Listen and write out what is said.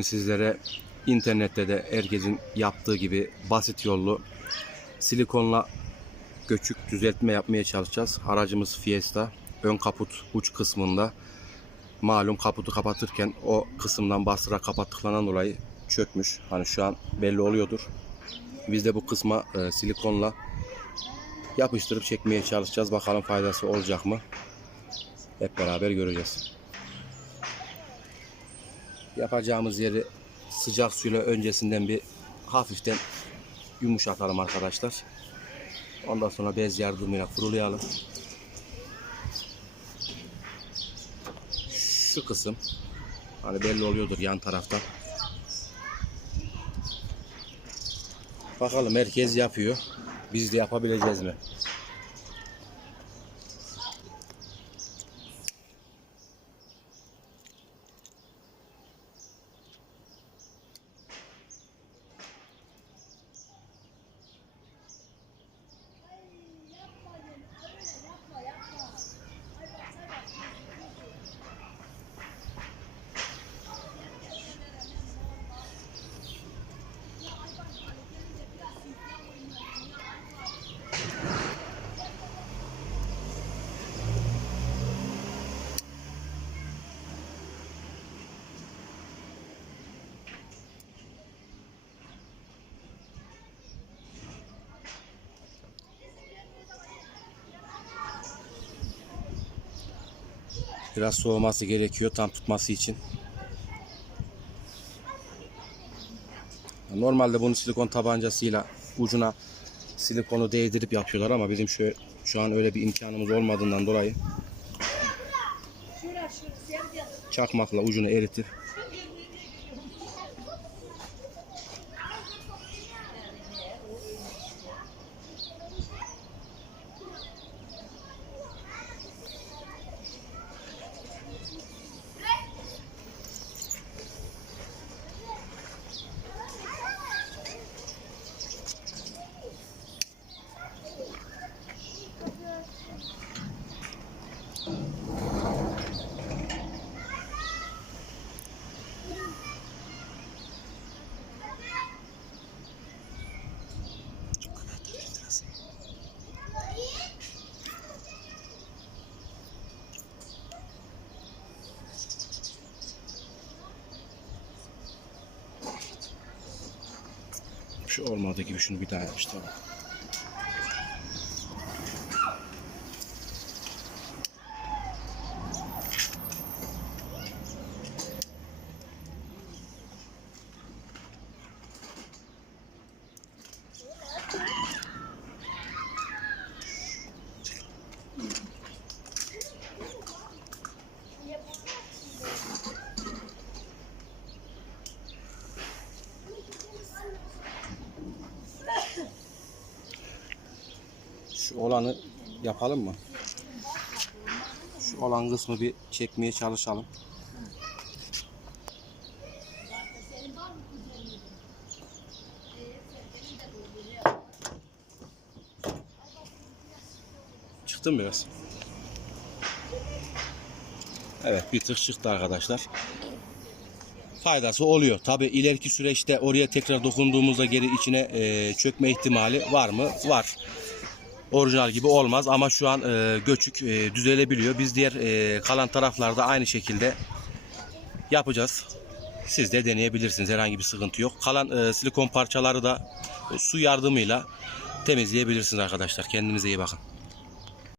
sizlere internette de herkesin yaptığı gibi basit yollu silikonla göçük düzeltme yapmaya çalışacağız. Aracımız Fiesta. Ön kaput uç kısmında malum kaputu kapatırken o kısımdan bastıra kapattıklarından dolayı çökmüş. Hani şu an belli oluyordur. Biz de bu kısma e, silikonla yapıştırıp çekmeye çalışacağız. Bakalım faydası olacak mı? Hep beraber göreceğiz. Yapacağımız yeri sıcak suyla öncesinden bir hafiften yumuşatalım arkadaşlar. Ondan sonra bez yardımıyla kurulayalım. Şu kısım hani belli oluyordur yan taraftan. Bakalım herkes yapıyor. Biz de yapabileceğiz mi? Biraz soğuması gerekiyor tam tutması için. Normalde bunu silikon tabancasıyla ucuna silikonu değdirip yapıyorlar ama bizim şu şu an öyle bir imkanımız olmadığından dolayı çakmakla ucunu eritip olmadığı gibi şunu bir daha yapıştıralım. Şu olanı yapalım mı? Şu olan kısmı bir çekmeye çalışalım. Çıktı mı biraz? Evet bir tık çıktı arkadaşlar. Faydası oluyor. Tabi ileriki süreçte oraya tekrar dokunduğumuzda geri içine e, çökme ihtimali var mı? Var orijinal gibi olmaz ama şu an e, göçük e, düzelebiliyor. Biz diğer e, kalan taraflarda aynı şekilde yapacağız. Siz de deneyebilirsiniz. Herhangi bir sıkıntı yok. Kalan e, silikon parçaları da e, su yardımıyla temizleyebilirsiniz arkadaşlar. Kendinize iyi bakın.